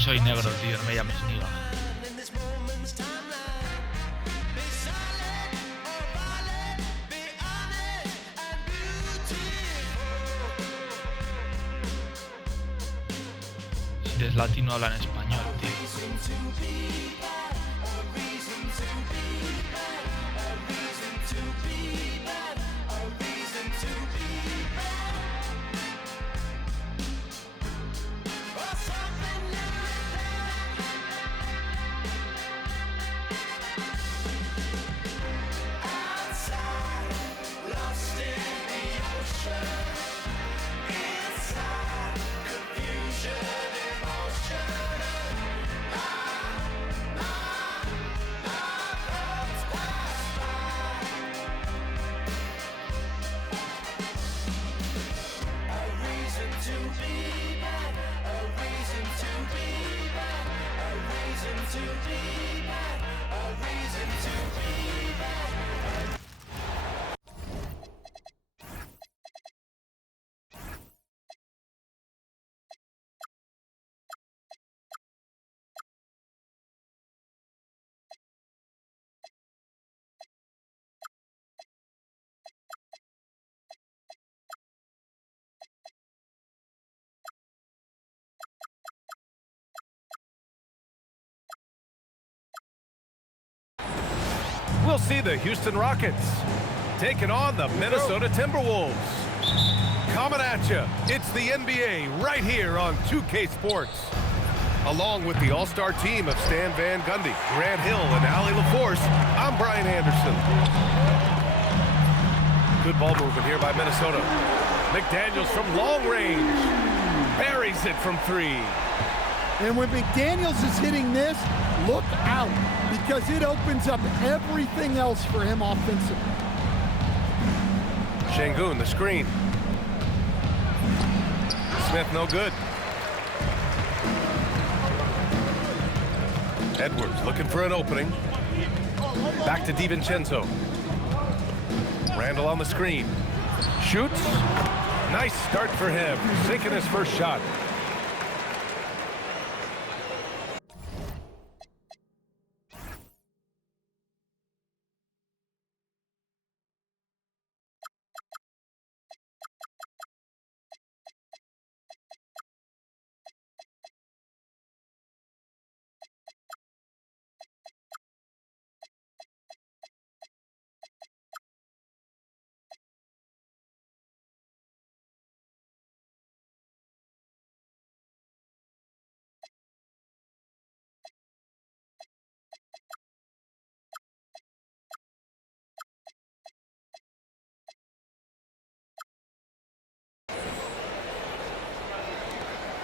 que soy negro, tío, no me llames niga. Si eres latino, hablan español, tío. We'll see the Houston Rockets taking on the Minnesota Timberwolves. Coming at you, it's the NBA right here on 2K Sports. Along with the all-star team of Stan Van Gundy, Grant Hill, and Allie LaForce, I'm Brian Anderson. Good ball movement here by Minnesota. McDaniels from long range. Buries it from three. And when McDaniels is hitting this, look out, because it opens up everything else for him offensively. Şengün, the screen. Smith, no good. Edwards looking for an opening. Back to DiVincenzo. Randall on the screen. Shoots. Nice start for him, sinking his first shot.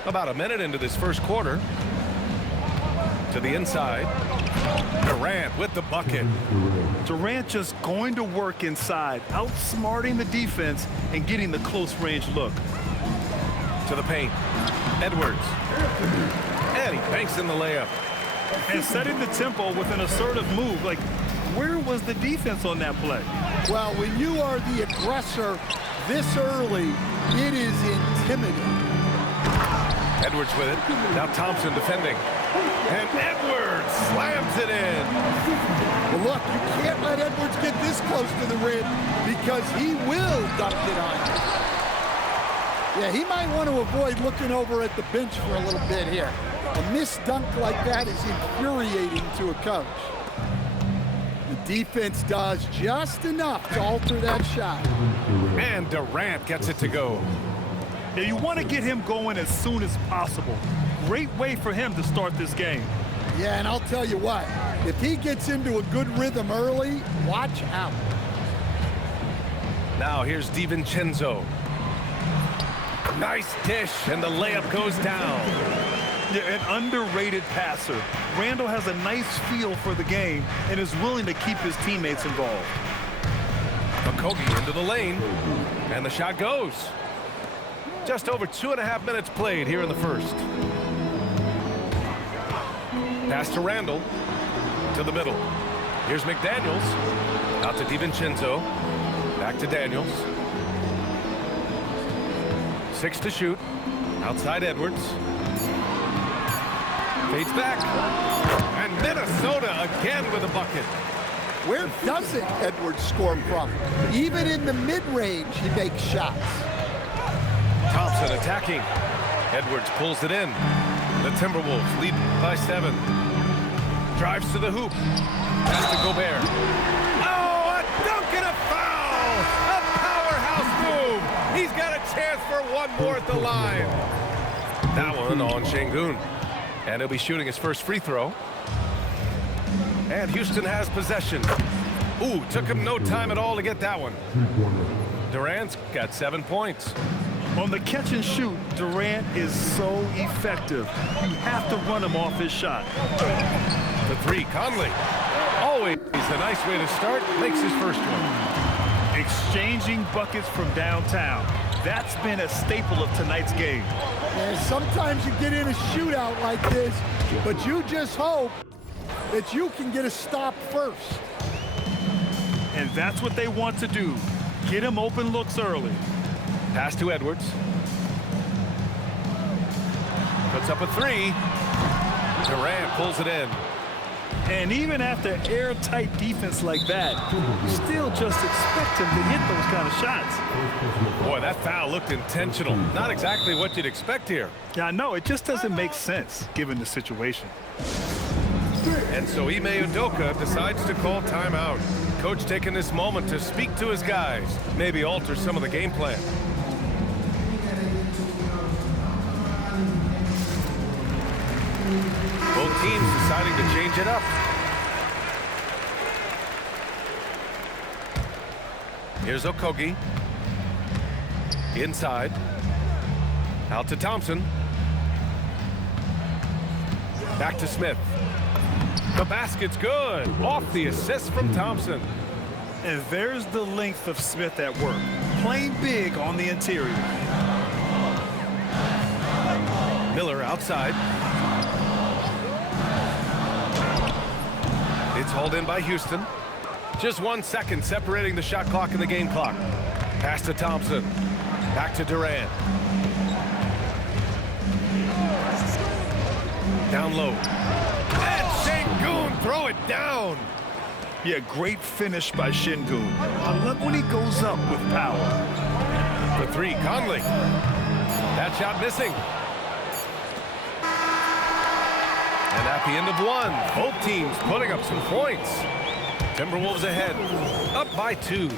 About a minute into this first quarter. To the inside. Durant with the bucket. Durant just going to work inside, outsmarting the defense and getting the close range look. To the paint. Edwards. And he banks in the layup. And setting the tempo with an assertive move. Like, where was the defense on that play? Well, when you are the aggressor this early, it is intimidating. Edwards with it. Now Thompson defending. And Edwards slams it in. Well, look, you can't let Edwards get this close to the rim because he will dunk it on you. Yeah, he might want to avoid looking over at the bench for a little bit here. A missed dunk like that is infuriating to a coach. The defense does just enough to alter that shot. And Durant gets it to go. Now, you want to get him going as soon as possible. Great way for him to start this game. Yeah, and I'll tell you what, if he gets into a good rhythm early, watch out. Now here's DiVincenzo. Nice dish, and the layup goes down. Yeah, an underrated passer. Randall has a nice feel for the game and is willing to keep his teammates involved. Okogie into the lane, and the shot goes. Just over 2.5 minutes played here in the first. Pass to Randall. To the middle. Here's McDaniels. Out to DiVincenzo. Back to Daniels. 6 to shoot. Outside Edwards. Fades back. And Minnesota again with a bucket. Where doesn't Edwards score from? Even in the mid-range, he makes shots. Thompson attacking. Edwards pulls it in. The Timberwolves lead by 7. Drives to the hoop. Pass to Gobert. Oh, a dunk and a foul! A powerhouse move! He's got a chance for one more at the line. That one on Şengün. And he'll be shooting his first free throw. And Houston has possession. Ooh, took him no time at all to get that one. Durant's got 7 points. On the catch and shoot, Durant is so effective. You have to run him off his shot. The 3, Conley. Always a nice way to start. Makes his first one. Exchanging buckets from downtown. That's been a staple of tonight's game. And sometimes you get in a shootout like this, but you just hope that you can get a stop first. And that's what they want to do. Get him open looks early. Pass to Edwards. Puts up a 3. Durant pulls it in. And even after airtight defense like that, you still just expect him to hit those kind of shots. Boy, that foul looked intentional. Not exactly what you'd expect here. Yeah, I know. It just doesn't make sense given the situation. And so Ime Udoka decides to call timeout. Coach taking this moment to speak to his guys, maybe alter some of the game plan. Both teams deciding to change it up. Here's Okogie. Inside. Out to Thompson. Back to Smith. The basket's good. Off the assist from Thompson. And there's the length of Smith at work. Playing big on the interior. Miller outside. It's hauled in by Houston. Just 1 second separating the shot clock and the game clock. Pass to Thompson. Back to Durant. Down low. And Şengün throw it down. Yeah, great finish by Şengün. I love when he goes up with power. The 3, Conley. That shot missing. And at the end of 1, both teams putting up some points. Timberwolves ahead, up by 2.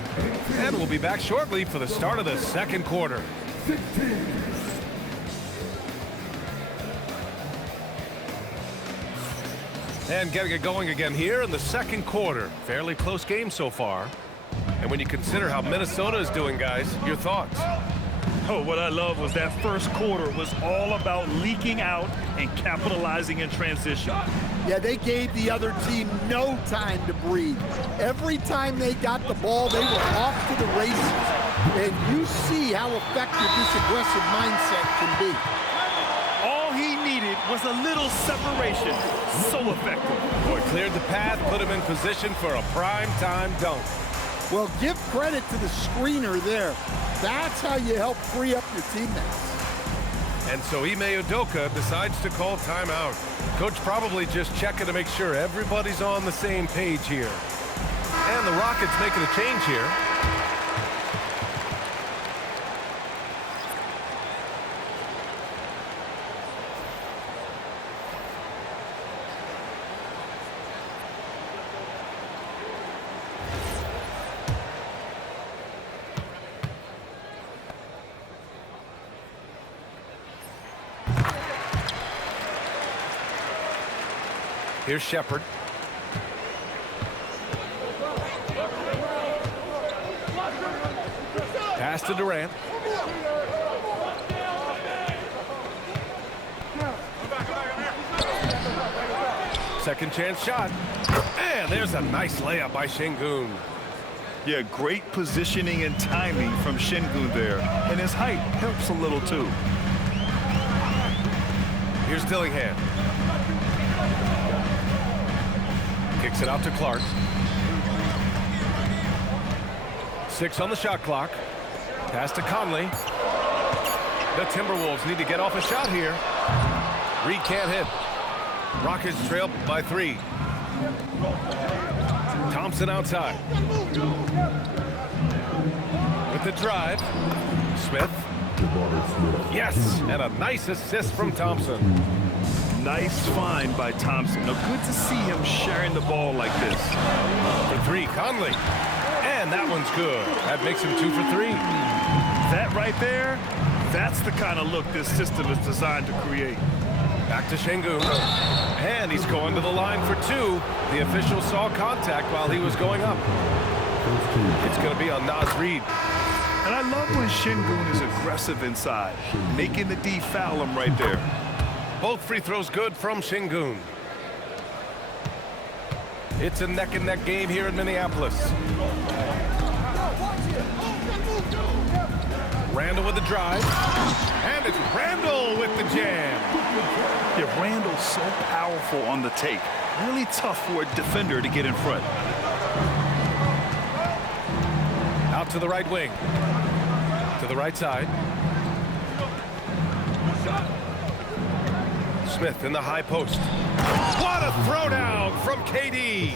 And we'll be back shortly for the start of the second quarter. And getting it going again here in the second quarter. Fairly close game so far. And when you consider how Minnesota is doing, guys, your thoughts? Oh, what I love was that first quarter was all about leaking out and capitalizing in transition. Yeah, they gave the other team no time to breathe. Every time they got the ball, they were off to the races. And you see how effective this aggressive mindset can be. All he needed was a little separation. So effective. Boy, cleared the path, put him in position for a prime-time dunk. Well, give credit to the screener there. That's how you help free up your teammates. And so Ime Udoka decides to call timeout. Coach probably just checking to make sure everybody's on the same page here. And the Rockets making a change here. Here's Shepherd. Pass to Durant. Second chance shot. And there's a nice layup by Şengün. Yeah, great positioning and timing from Şengün there. And his height helps a little too. Here's Dillingham. Kicks it out to Clark. 6 on the shot clock. Pass to Conley. The Timberwolves need to get off a shot here. Reed can't hit. Rockets trail by 3. Thompson outside. With the drive. Smith. Yes, and a nice assist from Thompson. Nice find by Thompson. Now, good to see him sharing the ball like this. For 3, Conley. And that one's good. That makes him 2 for 3. That right there, that's the kind of look this system is designed to create. Back to Şengün. And he's going to the line for 2. The official saw contact while he was going up. It's going to be on Naz Reid. And I love when Şengün is aggressive inside, making the D foul him right there. Both free throws good from Şengün. It's a neck-and-neck game here in Minneapolis. Randle with the drive. And it's Randle with the jam. Yeah, Randle's so powerful on the take. Really tough for a defender to get in front. Out to the right wing. To the right side. Smith in the high post. What a throwdown from KD.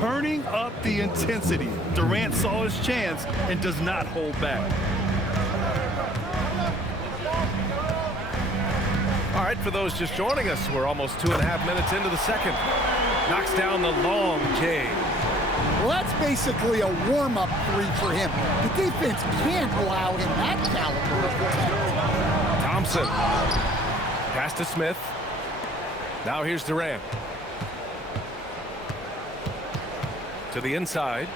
Turning up the intensity. Durant saw his chance and does not hold back. All right, for those just joining us, we're almost 2.5 minutes into the second. Knocks down the long J. Well, that's basically a warm-up 3 for him. The defense can't allow him that caliber of attack. Thompson. Pass to Smith. Now here's Durant. To the inside.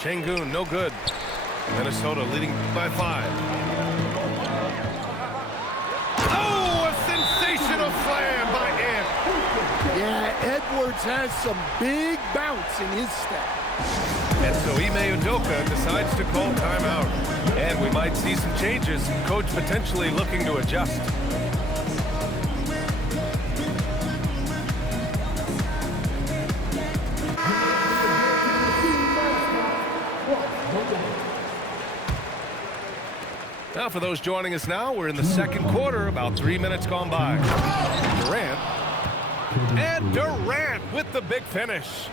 Şengün, no good. Minnesota leading by 5. Oh, a sensational slam by Ant. Yeah, Edwards has some big bounce in his step. And so Ime Udoka decides to call timeout. And we might see some changes. Coach potentially looking to adjust. Now, for those joining us now, we're in the second quarter, about 3 minutes gone by. Durant. And Durant with the big finish.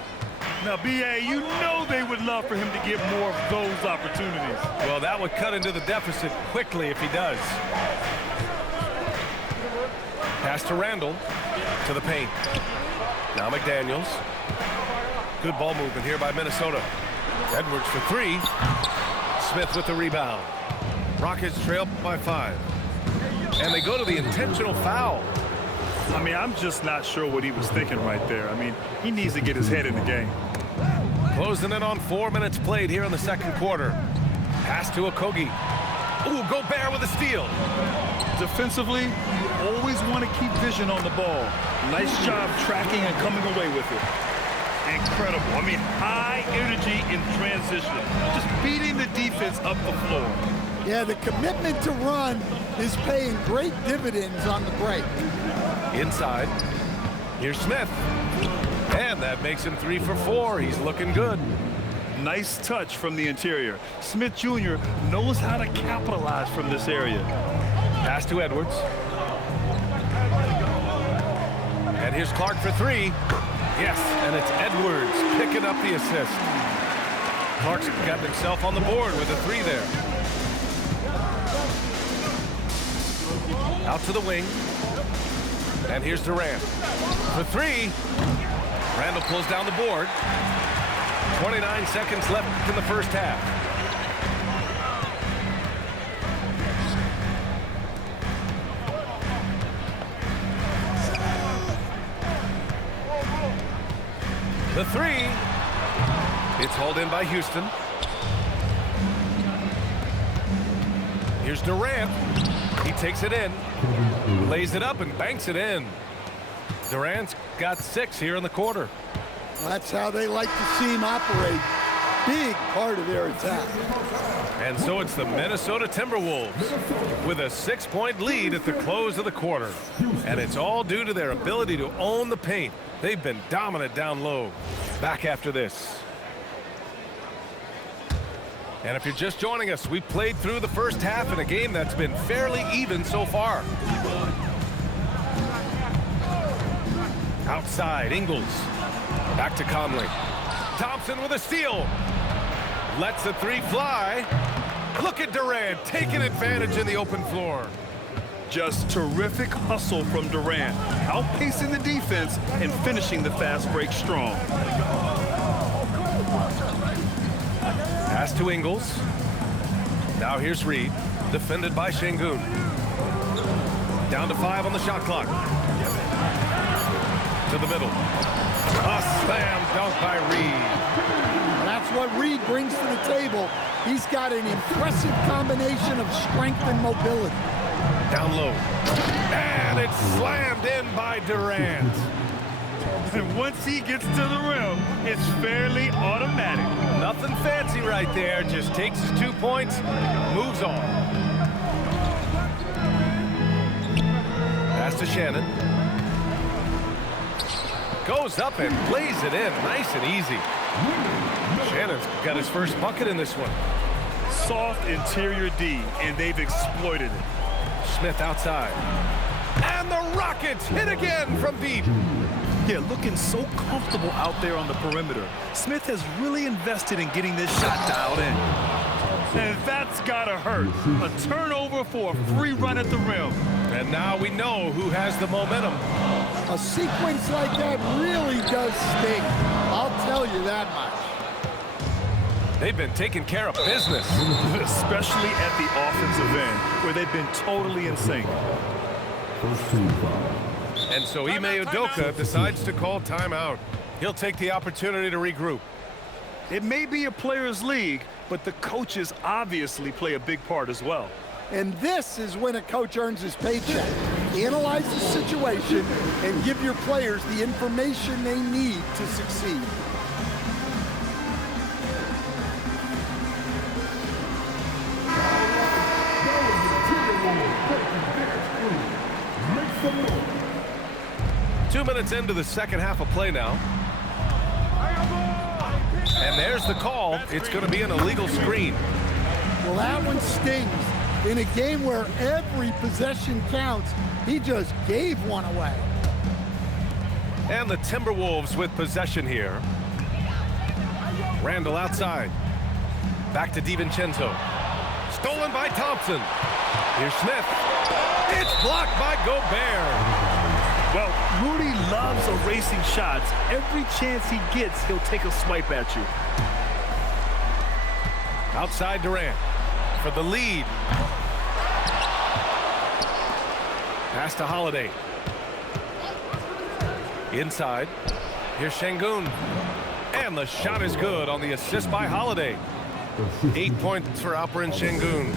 Now, B.A., you know they would love for him to get more of those opportunities. Well, that would cut into the deficit quickly if he does. Pass to Randle. To the paint. Now McDaniels. Good ball movement here by Minnesota. Edwards for 3. Smith with the rebound. Rockets trail by 5. And they go to the intentional foul. I mean, I'm just not sure what he was thinking right there. I mean, he needs to get his head in the game. Closing in on 4 minutes played here in the second quarter. Pass to Okogie. Ooh, Gobert with a steal. Defensively, you always want to keep vision on the ball. Nice job tracking and coming away with it. Incredible. I mean, high energy in transition. Just beating the defense up the floor. Yeah, the commitment to run is paying great dividends on the break. Inside. Here's Smith. And that makes him 3 for 4. He's looking good. Nice touch from the interior. Smith Jr. knows how to capitalize from this area. Pass to Edwards. And here's Clark for 3. Yes, and it's Edwards picking up the assist. Clark's got himself on the board with a 3 there. Out to the wing. And here's Durant. For 3. Randle pulls down the board. 29 seconds left in the first half. The 3. It's hauled in by Houston. Here's Durant. He takes it in, lays it up, and banks it in. Durant's got 6 here in the quarter. Well, that's how they like to see him operate. Big part of their attack. And so it's the Minnesota Timberwolves with a 6-point lead at the close of the quarter. And it's all due to their ability to own the paint. They've been dominant down low. Back after this. And if you're just joining us, we played through the first half in a game that's been fairly even so far. Outside, Ingles. Back to Conley. Thompson with a steal. Lets the three fly. Look at Durant taking advantage in the open floor. Just terrific hustle from Durant, outpacing the defense and finishing the fast break strong. Pass to Ingles. Now here's Reed, defended by Şengün. Down to 5 on the shot clock. To the middle. A slam dunk by Reed. That's what Reed brings to the table. He's got an impressive combination of strength and mobility. Down low. And it's slammed in by Durant. And once he gets to the rim, it's fairly automatic. Nothing fancy right there. Just takes his 2 points, moves on. Pass to Shannon. Goes up and lays it in nice and easy. Shannon's got his first bucket in this one. Soft interior D, and they've exploited it. Smith outside. And the Rockets hit again from deep. Yeah, looking so comfortable out there on the perimeter. Smith has really invested in getting this shot dialed in. And that's gotta hurt. A turnover for a free run at the rim. And now we know who has the momentum. A sequence like that really does sting. I'll tell you that much. They've been taking care of business. Especially at the offensive end, where they've been totally in sync. And so Ime Udoka decides to call timeout. He'll take the opportunity to regroup. It may be a players' league, but the coaches obviously play a big part as well. And this is when a coach earns his paycheck. Analyze the situation and give your players the information they need to succeed. Two minutes into the second half of play now. And there's the call. It's going to be an illegal screen. Well, that one stings. In a game where every possession counts, he just gave one away. And the Timberwolves with possession here. Randall outside. Back to DiVincenzo. Stolen by Thompson. Here's Smith. It's blocked by Gobert. Well, Rudy loves erasing shots. Every chance he gets, he'll take a swipe at you. Outside Durant for the lead. Pass to Holiday. Inside. Here's Şengün. And the shot is good on the assist by Holiday. 8 points for Alperen Şengün.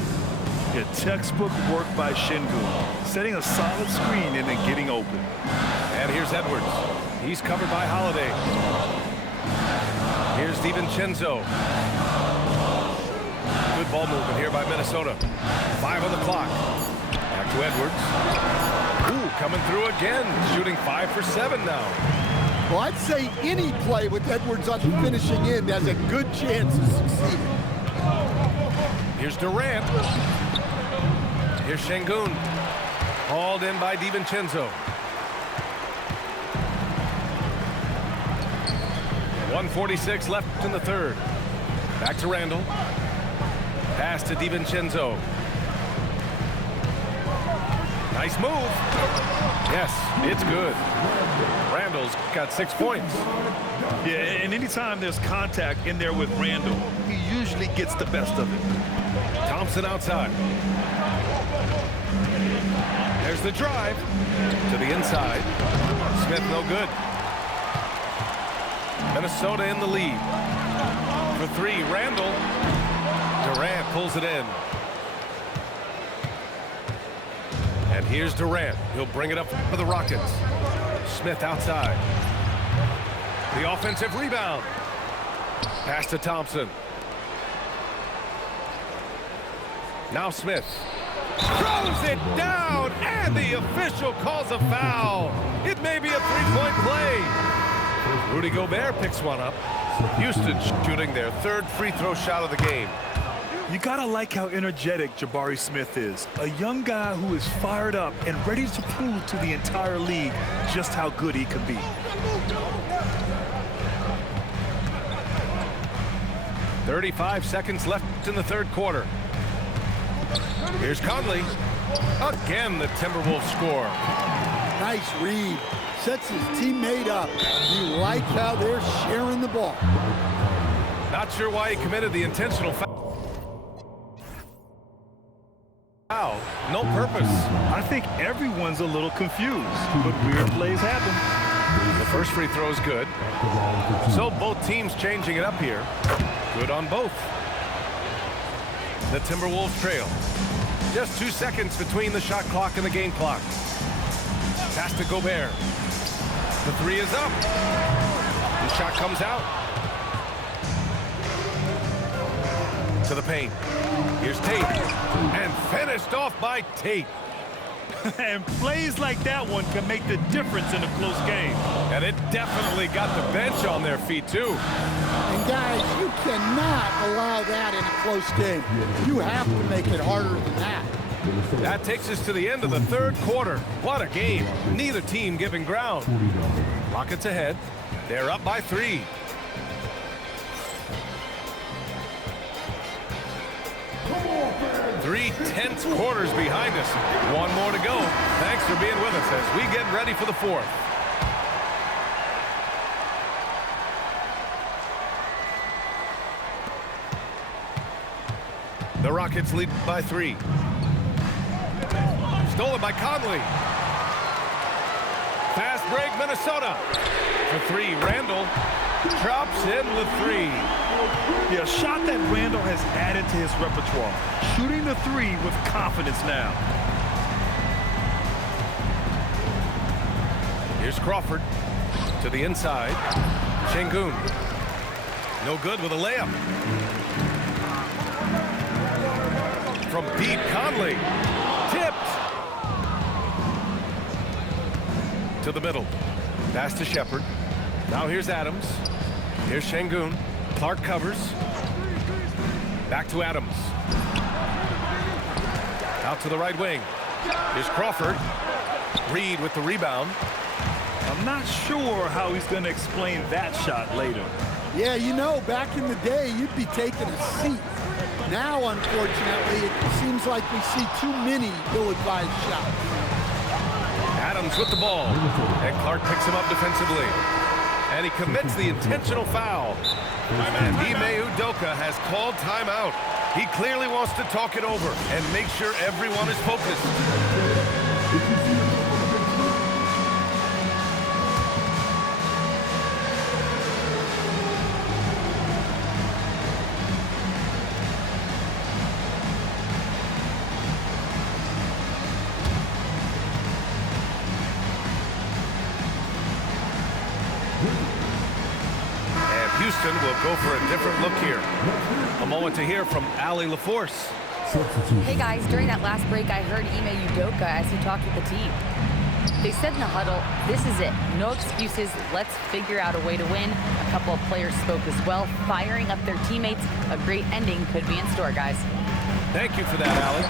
Yeah, textbook work by Şengün, setting a solid screen and then getting open. And here's Edwards. He's covered by Holiday. Here's DiVincenzo. Good ball movement here by Minnesota. 5 on the clock. Back to Edwards. Ooh, coming through again. Shooting 5 for 7 now. Well, I'd say any play with Edwards on the finishing end has a good chance of succeeding. Here's Durant. Here's Şengün. Hauled in by DiVincenzo. 1:46 left in the third. Back to Randall. Pass to DiVincenzo. Nice move. Yes, it's good. Randall's got 6 points. Yeah, and anytime there's contact in there with Randall, he usually gets the best of it. Thompson outside. There's the drive to the inside. Smith no good. Minnesota in the lead. For 3, Randall. Durant pulls it in. And here's Durant. He'll bring it up for the Rockets. Smith outside. The offensive rebound. Pass to Thompson. Now Smith. Throws it down, and the official calls a foul. It may be a 3-point play. Rudy Gobert picks one up. Houston shooting their 3rd free throw shot of the game. You gotta like how energetic Jabari Smith is. A young guy who is fired up and ready to prove to the entire league just how good he can be. "35 seconds left in the third quarter. Here's Conley. Again, the Timberwolves score. Nice read. Sets his teammate up. You like how they're sharing the ball. Not sure why he committed the intentional foul. No purpose. I think everyone's a little confused, but weird plays happen. The first free throw is good. So both teams changing it up here. Good on both. The Timberwolves trail. Just 2 seconds between the shot clock and the game clock. Pass to Gobert. The three is up. The shot comes out. To the paint. Here's Tate. And finished off by Tate. And plays like that one can make the difference in a close game. And it definitely got the bench on their feet, too. And guys, you cannot allow that in a close game. You have to make it harder than that. That takes us to the end of the third quarter. What a game. Neither team giving ground. Rockets ahead. They're up by 3. Three tense quarters behind us. One more to go. Thanks for being with us as we get ready for the fourth. The Rockets lead by 3. Stolen by Conley. Fast break, Minnesota. For 3, Randall drops in with 3. Yeah, a shot that Randall has added to his repertoire. Shooting the 3 with confidence now. Here's Crawford to the inside. Şengün. No good with a layup. From deep, Conley. Tipped. To the middle. Pass to Shepherd. Now here's Adams. Here's Şengün. Clark covers. Back to Adams. Out to the right wing. Here's Crawford. Reed with the rebound. I'm not sure how he's going to explain that shot later. Yeah, you know, back in the day, you'd be taking a seat. Now, unfortunately, it seems like we see too many ill-advised shots. Adams with the ball. And Clark picks him up defensively. And he commits the intentional foul. And Ime Udoka has called timeout. He clearly wants to talk it over and make sure everyone is focused. Houston will go for a different look here. A moment to hear from Allie LaForce. Hey guys, during that last break, I heard Ime Udoka as he talked with the team. They said in the huddle, this is it. No excuses. Let's figure out a way to win. A couple of players spoke as well, firing up their teammates. A great ending could be in store, guys. Thank you for that, Allie.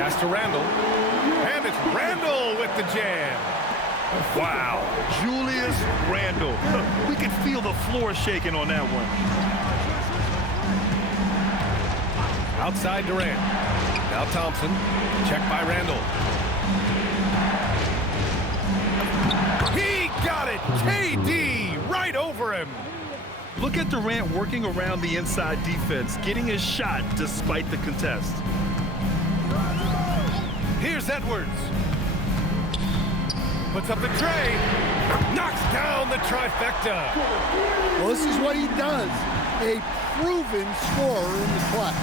Pass to Randall. And it's Randall with the jam. Wow, Julius Randle. We could feel the floor shaking on that one. Outside Durant. Now Thompson. Check by Randall. He got it! KD right over him. Look at Durant working around the inside defense, getting his shot despite the contest. Here's Edwards. Puts up the tray. Knocks down the trifecta. Well, this is what he does. A proven scorer in the clutch.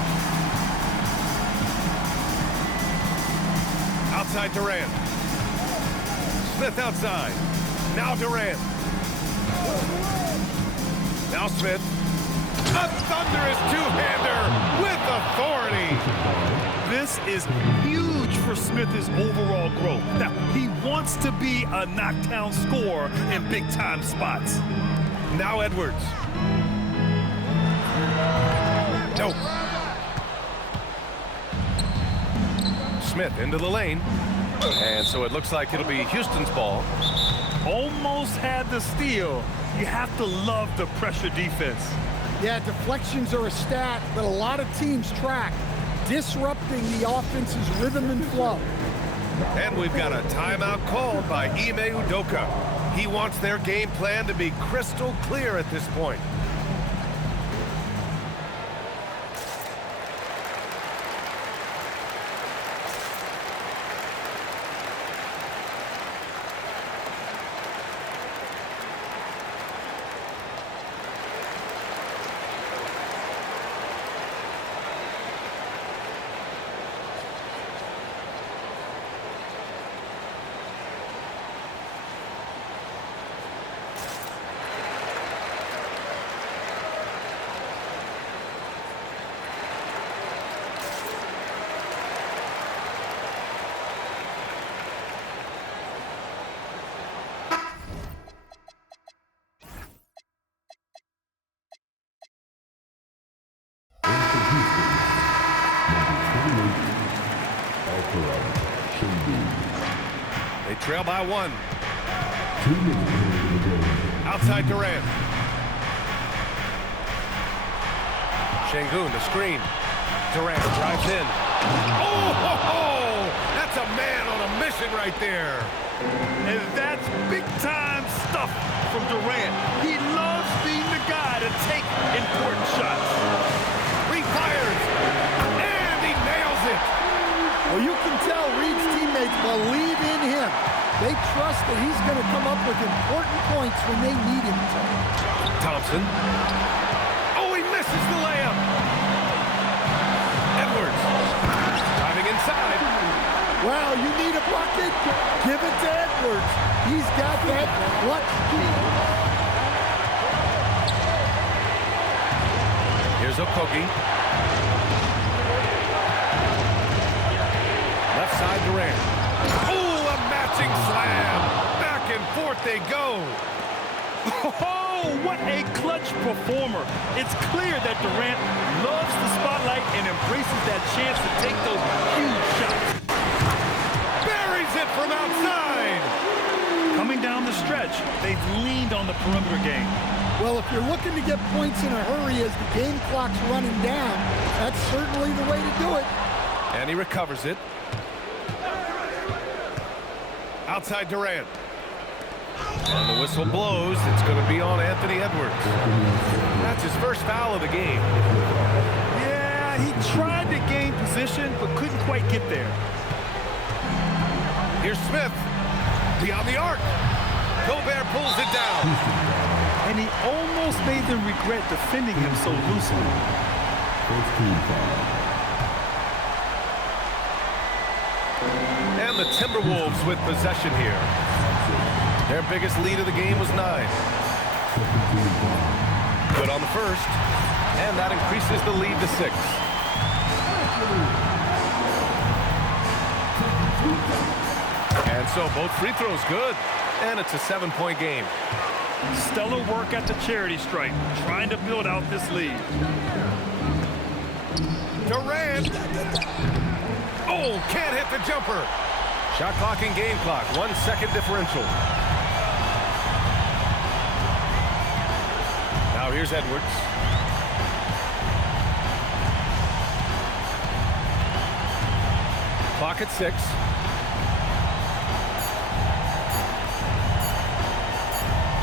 Outside Durant. Smith outside. Now Durant. Now Smith. A thunderous two-hander with authority. This is huge for Smith's overall growth. Now, he wants to be a knockdown scorer in big-time spots. Now Edwards. Nope. Smith into the lane. And so it looks like it'll be Houston's ball. Almost had the steal. You have to love the pressure defense. Yeah, deflections are a stat that a lot of teams track, disrupting the offense's rhythm and flow. And we've got a timeout called by Ime Udoka. He wants their game plan to be crystal clear at this point. They trail by 1. Outside Durant. Şengün, the screen. Durant drives in. Oh, that's a man on a mission right there. And that's big-time stuff from Durant. He loves being the guy to take important shots. Refires, and he nails it. Well, you can tell Reed's teammates believe in him. They trust that he's going to come up with important points when they need him to. Thompson. Oh, he misses the layup. Edwards. Driving inside. Well, you need a bucket? Give it to Edwards. He's got that clutch key. Here's Okogie. Left side Durant. Oh, a matching slam. Back and forth they go. Oh, what a clutch performer. It's clear that Durant loves the spotlight and embraces that chance to take those huge shots. Buries it from outside. Coming down the stretch, they've leaned on the perimeter game. Well, if you're looking to get points in a hurry as the game clock's running down, that's certainly the way to do it. And he recovers it. Outside Durant. And the whistle blows. It's going to be on Anthony Edwards. That's his first foul of the game. Yeah, he tried to gain position, but couldn't quite get there. Here's Smith. Beyond the arc. Gobert pulls it down. And he almost made them regret defending him so loosely. And the Timberwolves with possession here. Their biggest lead of the game was 9. Good on the first. And that increases the lead to 6. And so both free throws good. And it's a 7-point game. Stellar work at the charity stripe, trying to build out this lead. Durant. Oh, can't hit the jumper. Shot clock and game clock. 1 second differential. Now here's Edwards. Clock at 6.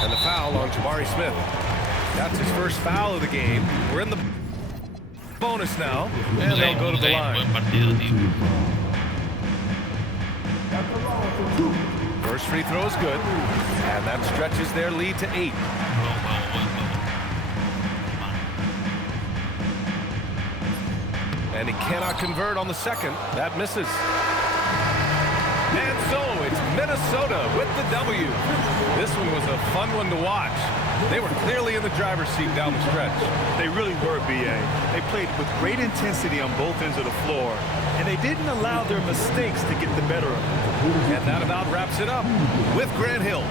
And the foul on Jabari Smith. That's his first foul of the game. We're in the bonus now, and they'll go to the line. Buen partido, tío. First free throw is good, and that stretches their lead to 8. And he cannot convert on the second. That misses. And so it's Minnesota with the W. This one was a fun one to watch. They were clearly in the driver's seat down the stretch. They really were, B.A. They played with great intensity on both ends of the floor, and they didn't allow their mistakes to get the better of them. And that about wraps it up with Grant Hill.